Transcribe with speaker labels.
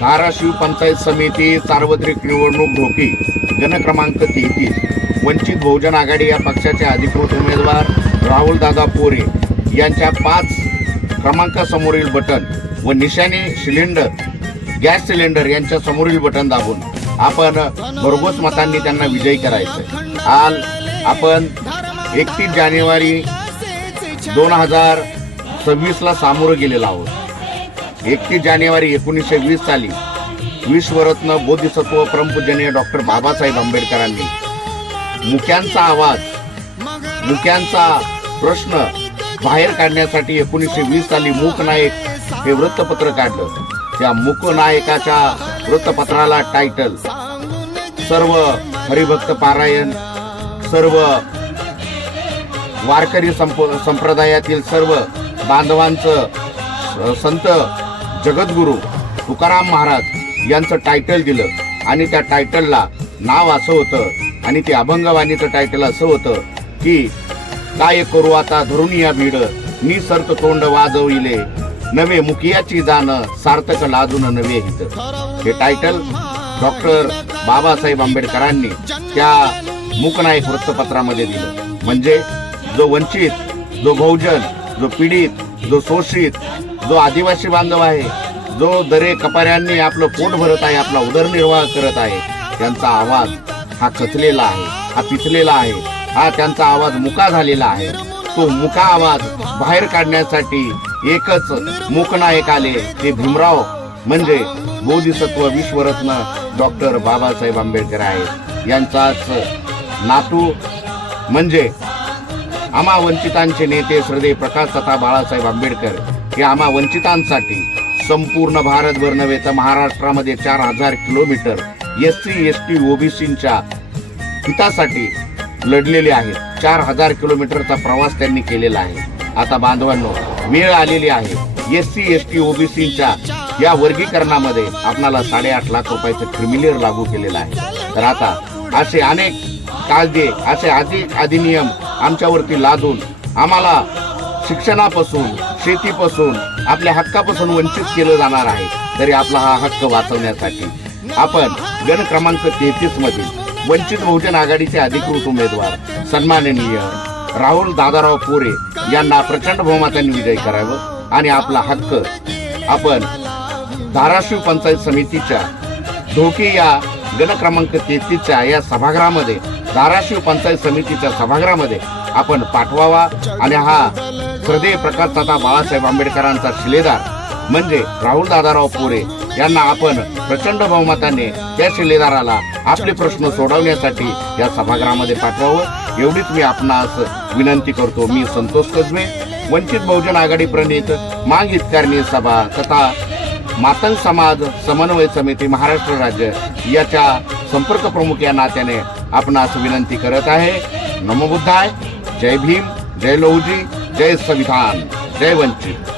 Speaker 1: धाराशिव पंचायत समिती सार्वत्रिक निवडणूक ढोकी गण क्रमांक तेहतीस. वंचित बहुजन आघाडी या पक्षाचे अधिकृत उमेदवार राहुल दादा पोरे यांच्या पाच क्रमांकासमोरील बटन व निशाने सिलेंडर गॅस सिलेंडर यांच्या समोरील बटन दाबून आपण भरघोस मतांनी त्यांना विजयी करायचं. काल आपण एकतीस जानेवारी दोन हजार सव्वीसला सामोरं गेलेलो आहोत. एकतीस जानेवारी एकोणीसशे वीस साली विश्वरत्न बोधिसत्व परमपूजनीय डॉक्टर बाबासाहेब आंबेडकरांनी मुक्यांचा आवाज मुक्यांचा प्रश्न बाहेर काढण्यासाठी एकोणीसशे वीस साली मूक नायक हे वृत्तपत्र काढलं. त्या मूक नायकाच्या वृत्तपत्राला टायटल सर्व हरिभक्त पारायण सर्व वारकरी संप संप्रदायातील सर्व बांधवांचं संत जगद्गुरू तुकाराम महाराज यांचं टायटल दिलं. आणि त्या टायटलला नाव असं होतं आणि ते अभंगवाणीचं टायटल असं होतं की काय करू आता धरून या भीड मी सर्त तोंड वाजविले. नवे मुखियाची जाण सार्थक लाजून नवे हित. हे टायटल डॉक्टर बाबासाहेब आंबेडकरांनी त्या मुकनायक वृत्तपत्रामध्ये दिलं. म्हणजे जो वंचित जो बहुजन जो पीडित जो शोषित जो आदिवासी बांधव आहे जो दरे कपाऱ्यांनी आपलं पोट भरत आहे आपला उदरनिर्वाह करत आहे त्यांचा आवाज हा खचलेला आहे हा पिचलेला आहे हा त्यांचा आवाज मुका झालेला आहे. तो मुका आवाज बाहेर काढण्यासाठी एकच मूकनायक आले ते भीमराव म्हणजे बोधिसत्व विश्वरत्न डॉक्टर बाबासाहेब आंबेडकर आहेत. यांचाच नातू म्हणजे आम्हा वंचितांचे नेते श्रदे प्रकाश तथा बाळासाहेब आंबेडकर हे आम्हा वंचितांसाठी संपूर्ण भारतभर नव्हे तर महाराष्ट्रामध्ये चार हजार kilometre S C S T ओबीसींच्या हितासाठी लढलेले आहेत. चार हजार किलोमीटरचा प्रवास त्यांनी केलेला आहे. आता बांधवांनो वेळ आलेली आहे. एस सी एस टी ओबीसीच्या या वर्गीकरणामध्ये आपणाला साडेआठ लाख रुपयाचं क्रिमिनियर लागू केलेलं आहे. तर आता असे अनेक कायदे असे अधिक अधिनियम आमच्यावरती लादून आम्हाला शिक्षणापासून शेतीपासून आपल्या हक्कापासून वंचित केलं जाणार आहे तरी आपला हा हक्क वाचवण्यासाठी आपण गण क्रमांक तेहतीस मधील वंचित बहुजन आघाडीचे अधिकृत उमेदवार सन्माननीय राहुल दादाराव पोरे यांना प्रचंड बहुमताने विजय करावं आणि आपला हक्क आपण धाराशिव पंचायत समितीच्या धोके या गण क्रमांक तेहतीसच्या या सभागृहामध्ये धाराशिव पंचायत समितीच्या सभागृहामध्ये आपण पाठवावा आणि हा हृदय प्रकाश तथा बाळासाहेब आंबेडकरांचा शिलेदार म्हणजे राहुल दादाराव पोरे यांना आपण प्रचंड बहुमताने त्या शिलेदाराला आपले प्रश्न सोडवण्यासाठी या सभागृहामध्ये पाठवावं. एवढीच मी आपणास विनंती करतो. मी संतोष कजमे वंचित बहुजन आघाडी प्रणित मांग हितकारणी सभा तथा मातंग समाज समन्वय समिती महाराष्ट्र राज्य याच्या संपर्क प्रमुख या नात्याने आपणास विनंती करत आहे. नमोबुद्धाय जय भीम. जय लोहजी. जय संविधान जय वंचित